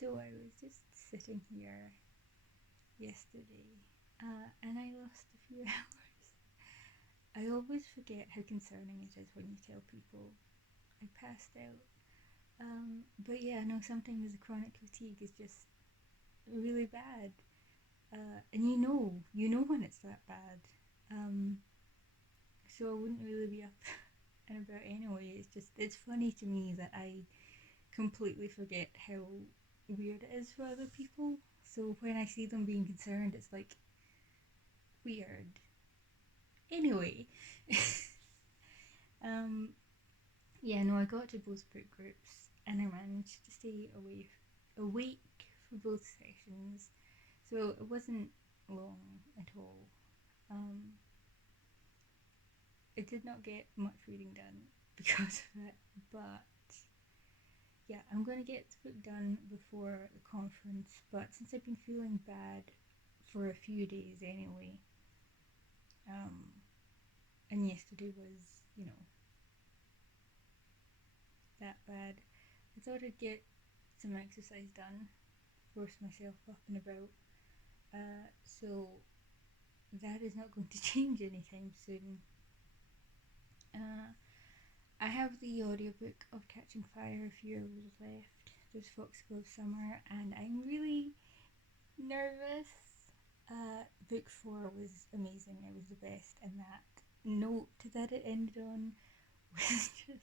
So I was just sitting here yesterday and I lost a few hours. I always forget how concerning it is when you tell people I passed out. But yeah, no, sometimes the chronic fatigue is just really bad. And you know when it's that bad. Um, so I wouldn't really be up and about anyway. It's funny to me that I completely forget how weird it is for other people. So when I see them being concerned, it's like weird. Anyway, um, yeah, no, I got to both book groups and I managed to stay awake for both sessions. So it wasn't long at all. Um, I did not get much reading done because of it, but yeah, I'm going to get the book done before the conference. But since I've been feeling bad for a few days anyway, um, and yesterday was, that bad, I thought I'd get some exercise done, force myself up and about. So that is not going to change anytime soon. I have the audiobook of Catching Fire a few hours left. There's Foxglove Summer, and I'm really nervous. Book 4 was amazing. It was the best, and that note that it ended on was just.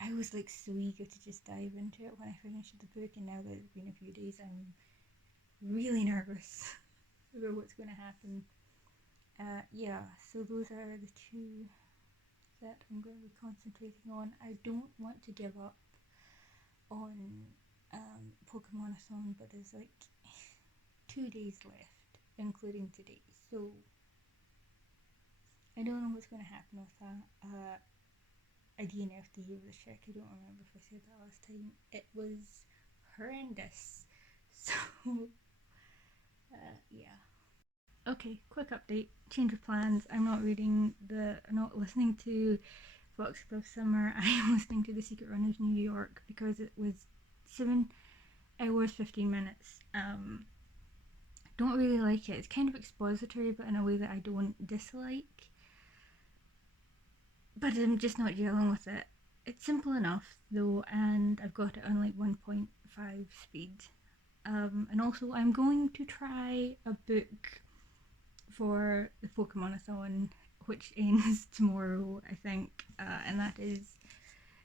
I was like so eager to just dive into it when I finished the book, and now that it's been a few days, I'm really nervous about what's going to happen. Yeah, so those are the two that I'm going to be concentrating on. I don't want to give up on Pokemon-a-thon, but there's like 2 days left, including today, so I don't know what's going to happen with that. I DNF'd the Year check. I don't remember if I said that last time. It was horrendous. So, yeah. Okay, quick update. Change of plans. I'm not listening to Foxglove Summer. I am listening to The Secret Runners New York because it was 7 hours 15 minutes. Don't really like it. It's kind of expository, but in a way that I don't dislike. But I'm just not gelling with it. It's simple enough though, and I've got it on like 1.5 speed. And also, I'm going to try a book for the Pokemon-a-thon, which ends tomorrow, I think, and that is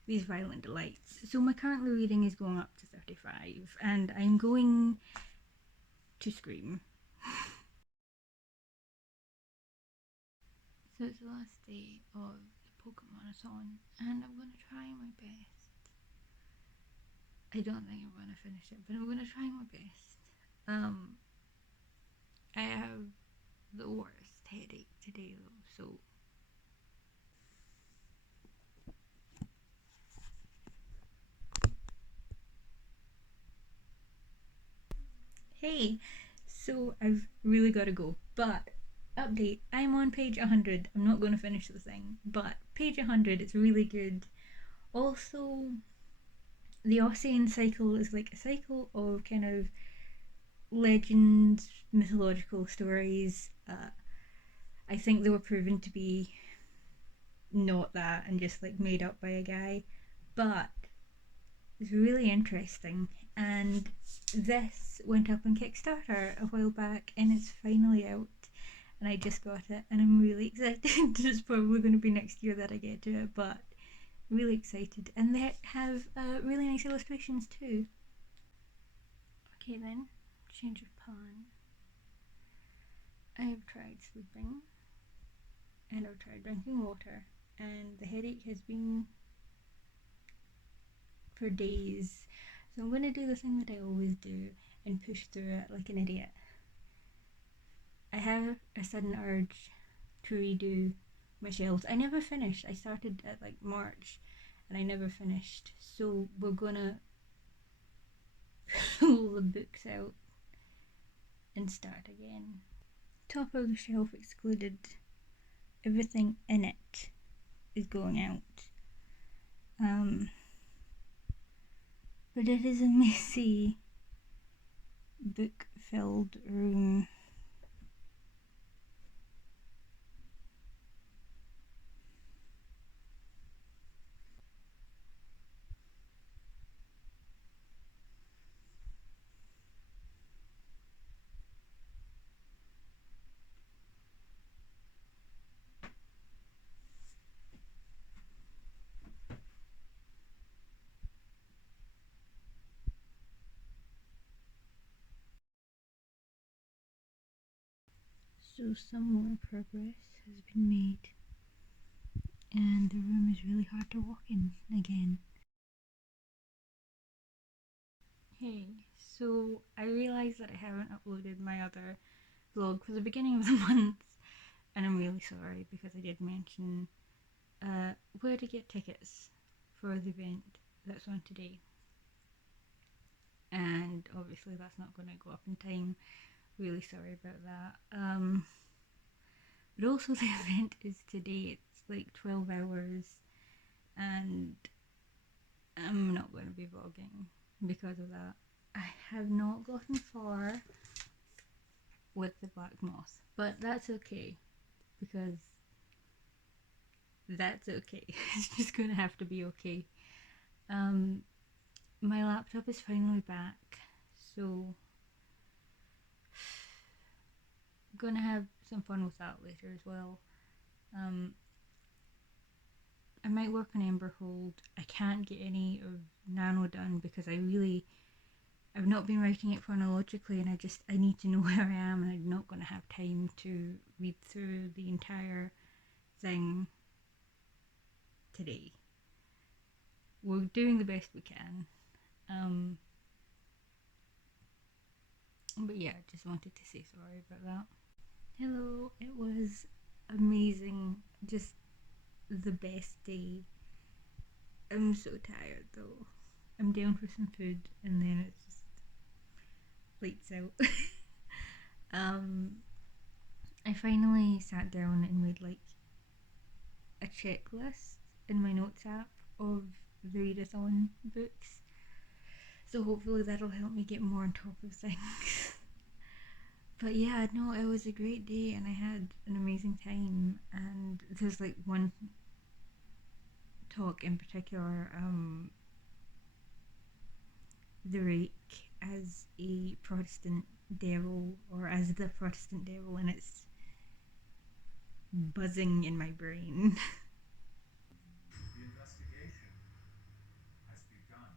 These Violent Delights. So my current reading is going up to 35, and I'm going to scream. So it's the last day of the Pokemon-a-thon, and I'm going to try my best. I don't think I'm going to finish it, but I'm going to try my best. I have the worst headache today though, so hey, so I've really got to go, but update, I'm on page 100. I'm not going to finish the thing, but page 100, it's really good. Also, the Ossian cycle is like a cycle of kind of legends, mythological stories. I think they were proven to be not that and just like made up by a guy, but it's really interesting. And this went up on Kickstarter a while back and it's finally out, and I just got it and I'm really excited. It's probably going to be next year that I get to it, but really excited. And they have really nice illustrations too. Okay then, change of plan. I have tried sleeping and I've tried drinking water, and the headache has been for days. So I'm going to do the thing that I always do and push through it like an idiot. I have a sudden urge to redo my shelves. I never finished. I started at like March and I never finished. So we're gonna pull the books out and start again. Top of the shelf excluded. Everything in it is going out. But it is a messy, book-filled room. So some more progress has been made, and the room is really hard to walk in again. Hey, so I realised that I haven't uploaded my other vlog for the beginning of the month, and I'm really sorry because I did mention where to get tickets for the event that's on today. And obviously that's not going to go up in time. Really sorry about that. But also the event is today. It's like 12 hours, and I'm not going to be vlogging because of that. I have not gotten far with the Black Moth, but that's okay because that's okay. It's just going to have to be okay. My laptop is finally back, so I'm going to have some fun with that later as well. I might work on Emberhold. I can't get any of Nano done because I've not been writing it chronologically, and I need to know where I am, and I'm not going to have time to read through the entire thing today. We're doing the best we can. But yeah, just wanted to say sorry about that. Hello, it was amazing. Just the best day. I'm so tired though. I'm down for some food, and then it's just lights out. I finally sat down and made like a checklist in my notes app of the readathon books. So hopefully that'll help me get more on top of things. But yeah, no, it was a great day and I had an amazing time. And there's like one talk in particular, the rake as a Protestant devil, or as the Protestant devil, and it's buzzing in my brain. The investigation has begun.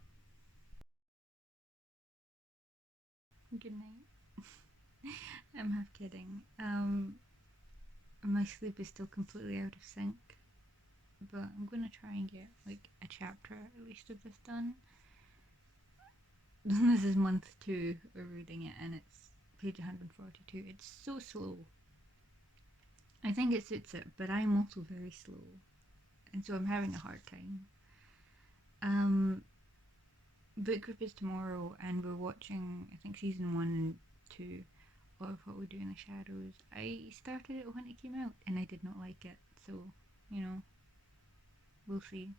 Good night. I'm half kidding. My sleep is still completely out of sync, but I'm gonna try and get like a chapter at least of this done. This is month 2 of reading it, and it's page 142. It's so slow. I think it suits it, but I'm also very slow, and so I'm having a hard time. Book group is tomorrow, and we're watching, I think, season 1 and 2 of What We Do in the Shadows. I started it when it came out, and I did not like it, so, you know, we'll see.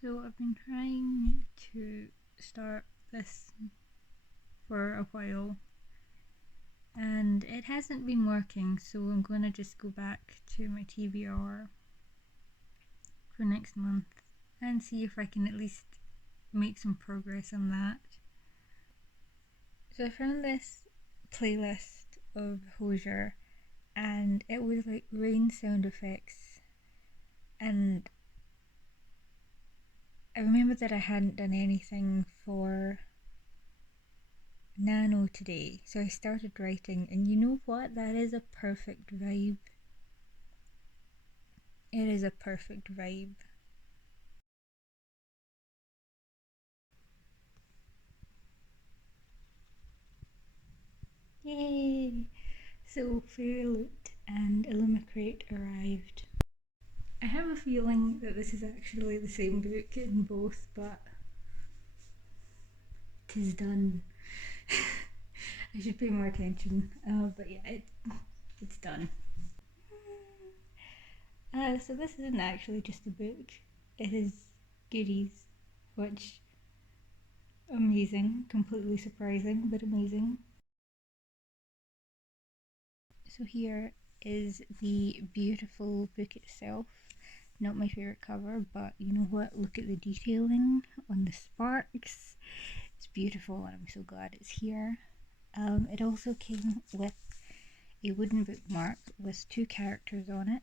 So I've been trying to start this for a while, and it hasn't been working, so I'm going to just go back to my TBR for next month and see if I can at least make some progress on that. So I found this playlist of Hosier, and it was like rain sound effects, and I remember that I hadn't done anything for Nano today, so I started writing, and you know what? That is a perfect vibe. It is a perfect vibe. Yay! So Fairy Loot and Illumicrate arrived. I have a feeling that this is actually the same book in both, but 'tis done. I should pay more attention, but yeah, it's done. So this isn't actually just a book, it is goodies, which Amazing, completely surprising, but amazing. So here is the beautiful book itself. Not my favourite cover, but you know what? Look at the detailing on the sparks. It's beautiful, and I'm so glad it's here. It also came with a wooden bookmark with two characters on it.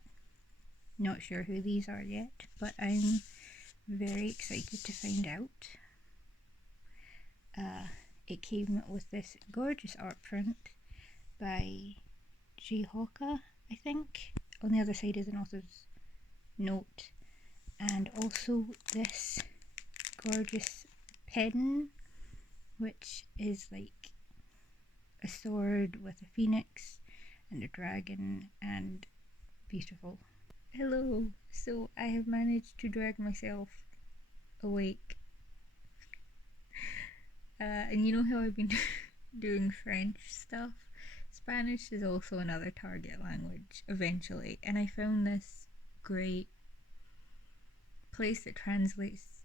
Not sure who these are yet, but I'm very excited to find out. It came with this gorgeous art print by J. Hawker, I think. On the other side is an author's note, and also this gorgeous pen, which is like a sword with a phoenix and a dragon, and beautiful. Hello! So I have managed to drag myself awake. And you know how I've been doing French stuff? Spanish is also another target language eventually, and I found this great place that translates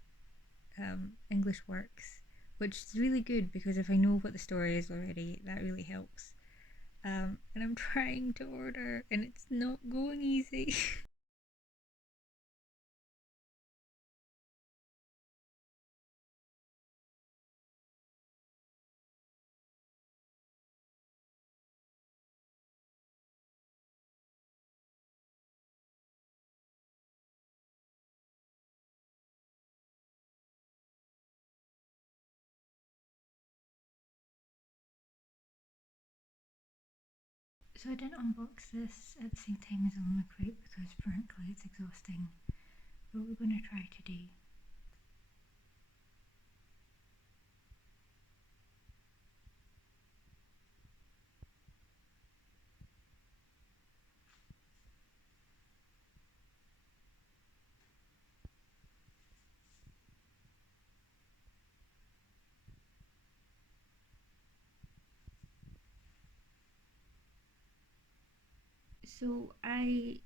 English works, which is really good because if I know what the story is already, that really helps. And I'm trying to order, and it's not going easy. So I didn't unbox this at the same time as on the crate because frankly it's exhausting. But we're going to try today. So I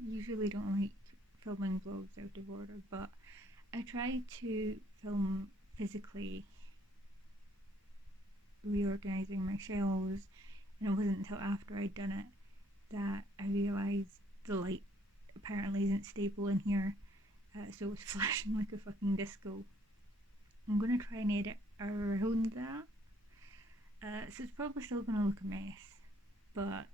usually don't like filming vlogs out of order, but I tried to film physically reorganising my shelves, and it wasn't until after I'd done it that I realised the light apparently isn't stable in here, so it was flashing like a fucking disco. I'm gonna try and edit around that, so it's probably still gonna look a mess, but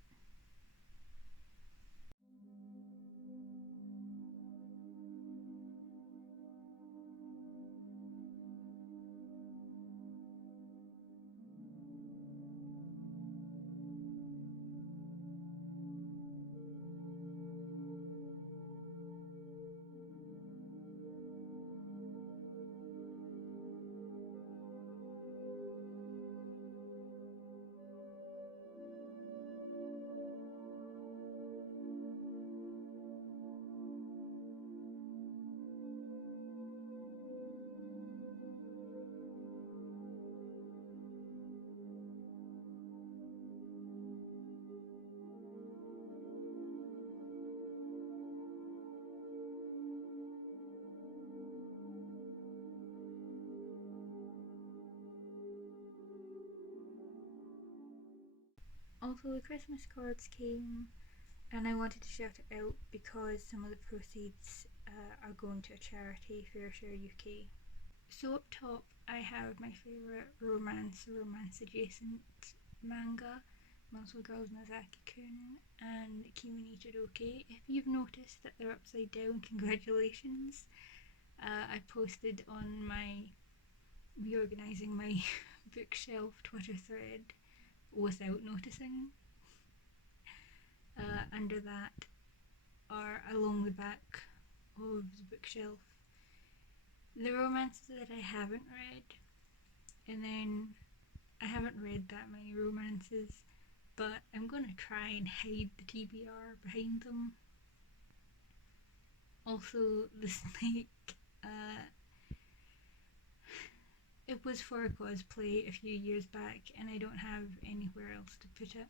also the Christmas cards came, and I wanted to shout it out because some of the proceeds are going to a charity, Fairshare UK. So up top, I have my favourite romance adjacent manga, Muscle Girls Nozaki-kun and Kimi ni Todoroki. If you've noticed that they're upside down, congratulations. I posted on my reorganising my bookshelf Twitter thread without noticing. Under that are along the back of the bookshelf the romances that I haven't read, and then I haven't read that many romances, but I'm gonna try and hide the TBR behind them. Also, the snake, it was for a cosplay a few years back, and I don't have anywhere else to put it.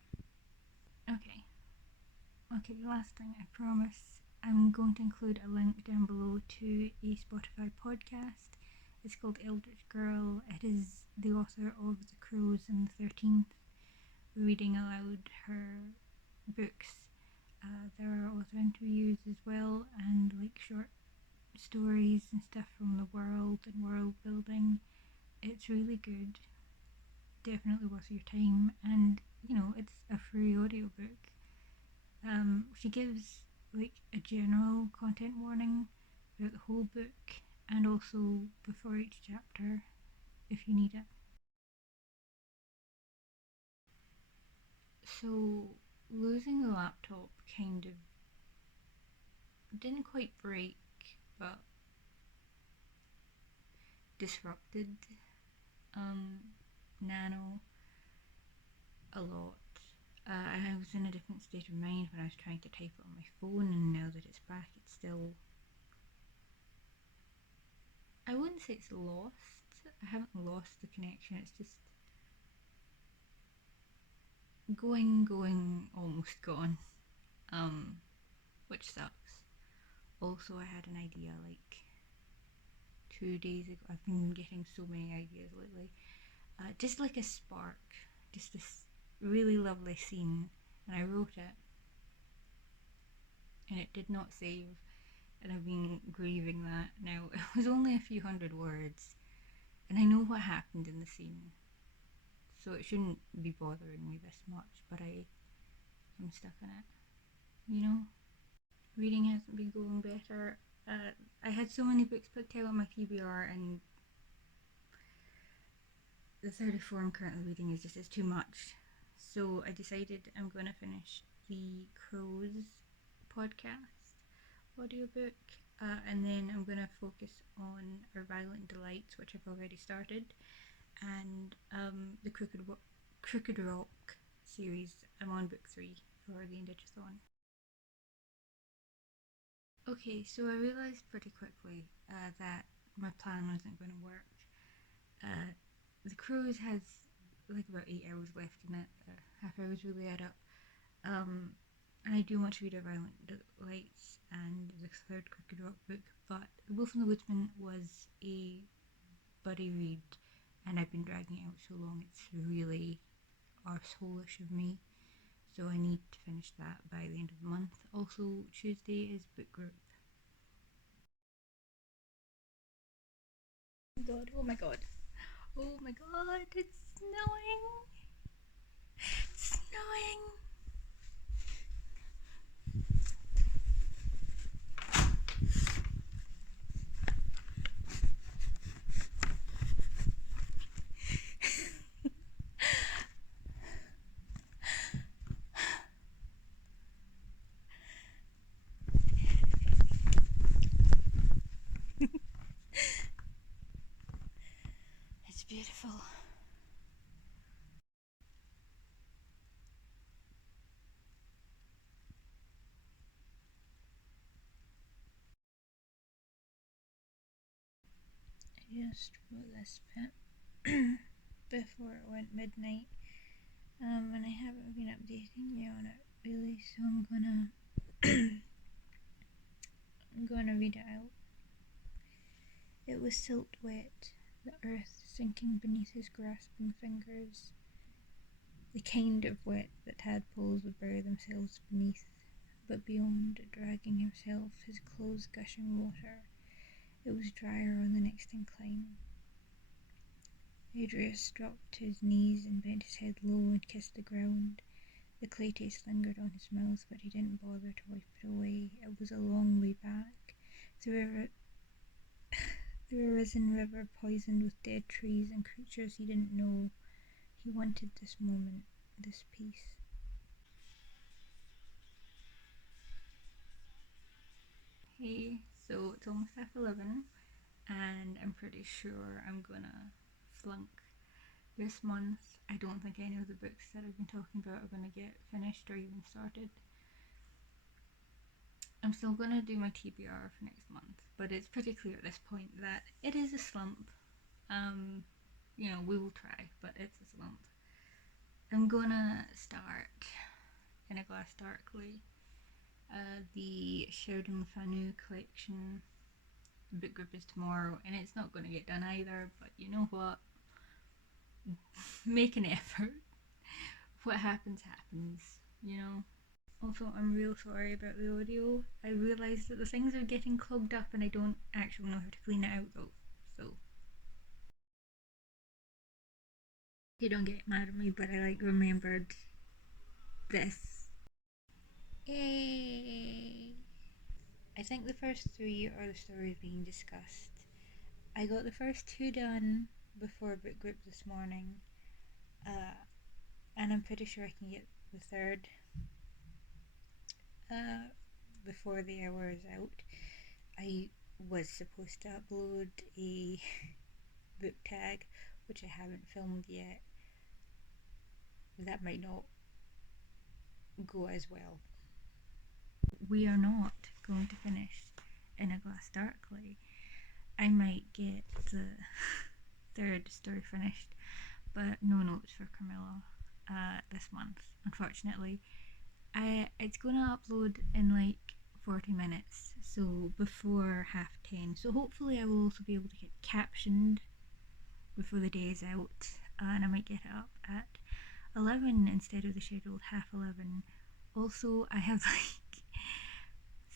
Okay, last thing I promise. I'm going to include a link down below to a Spotify podcast. It's called Eldritch Girl. It is the author of The Crows and the 13th reading aloud her books. There are author interviews as well, and like short stories and stuff from the world and world building. It's really good. Definitely worth your time, and it's a free audiobook. She gives like a general content warning throughout the whole book and also before each chapter if you need it. So, losing the laptop kind of didn't quite break, but disrupted um, Nano a lot. I was in a different state of mind when I was trying to type it on my phone, and now that it's back, it's still. I wouldn't say it's lost. I haven't lost the connection. It's just going, almost gone. Um, which sucks. Also, I had an idea like 2 days ago. I've been getting so many ideas lately. Just like a spark, just this really lovely scene, and I wrote it, and it did not save, and I've been grieving that. Now, it was only a few hundred words, and I know what happened in the scene, so it shouldn't be bothering me this much, but I'm stuck in it, you know? Reading hasn't been going better. I had so many books picked out on my TBR, and the 34 I'm currently reading is too much. So I decided I'm going to finish the Crows podcast audiobook, and then I'm going to focus on Our Violent Delights, which I've already started, and the Crooked Rock series. I'm on book 3 for the Indigathon. Okay, so I realised pretty quickly that my plan wasn't going to work. The Crows has like about 8 hours left in it. Half hours really add up. And I do want to read A Violent Delights and the third Crooked Rock book, but The Wolf and the Woodsman was a buddy read, and I've been dragging it out so long. It's really arseholish of me. So I need to finish that by the end of the month. Also, Tuesday is book group. Oh my god, oh my god. Oh my god, it's snowing. It's snowing. It's beautiful. I just wrote this bit before it went midnight, and I haven't been updating you on it really, so I'm gonna read it out. It was silt wet, the earth sinking beneath his grasping fingers, the kind of wet that tadpoles would bury themselves beneath, but beyond dragging himself, his clothes gushing water, it was drier on the next incline. Adrius dropped to his knees and bent his head low and kissed the ground. The clay taste lingered on his mouth, but he didn't bother to wipe it away. It was a long way back, through a risen river poisoned with dead trees and creatures he didn't know. He wanted this moment, this peace. Hey, so it's almost half 11, and I'm pretty sure I'm gonna flunk this month. I don't think any of the books that I've been talking about are gonna get finished or even started. I'm still gonna do my TBR for next month, but it's pretty clear at this point that it is a slump. Um, we will try, but it's a slump. I'm gonna start In a Glass Darkly, the Sheridan Le Fanu collection, book group is tomorrow, and it's not going to get done either. But you know what? Make an effort. What happens, happens. You know. Also, I'm real sorry about the audio. I realised that the things are getting clogged up, and I don't actually know how to clean it out though. So you don't get mad at me, but I remembered this. Yay! I think the first three are the stories being discussed. I got the first two done before book group this morning, uh, and I'm pretty sure I can get the third uh, before the hour is out. I was supposed to upload a book tag, which I haven't filmed yet. That might not go as well. We are not going to finish In a Glass Darkly. I might get the third story finished, but no notes for Camilla this month, unfortunately. It's gonna upload in 40 minutes, so before 10:30. So hopefully I will also be able to get captioned before the day is out, and I might get it up at 11 instead of the scheduled 11:30. Also, I have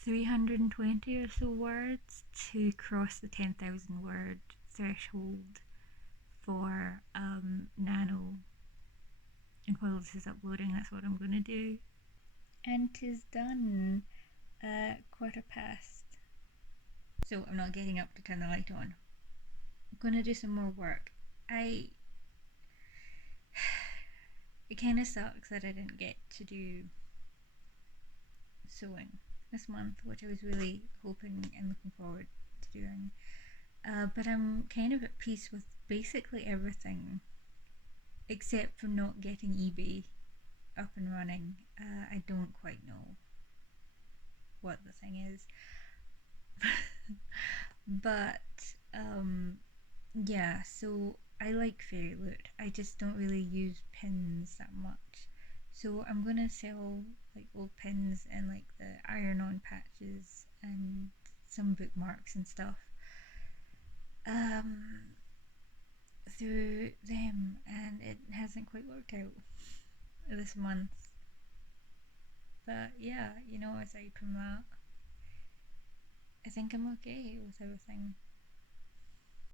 320 or so words to cross the 10,000 word threshold for Nano. And while this is uploading, that's what I'm going to do. And 'tis done. 1:15. So I'm not getting up to turn the light on. I'm going to do some more work. It kind of sucks that I didn't get to do sewing this month, which I was really hoping and looking forward to doing. But I'm kind of at peace with basically everything, except for not getting eBay up and running. I don't quite know what the thing is. But yeah, so I like Fairy Loot. I just don't really use pins that much. So I'm gonna sell old pins and the iron-on patches and some bookmarks and stuff through them, and it hasn't quite worked out this month. But yeah, aside from that, I think I'm okay with everything.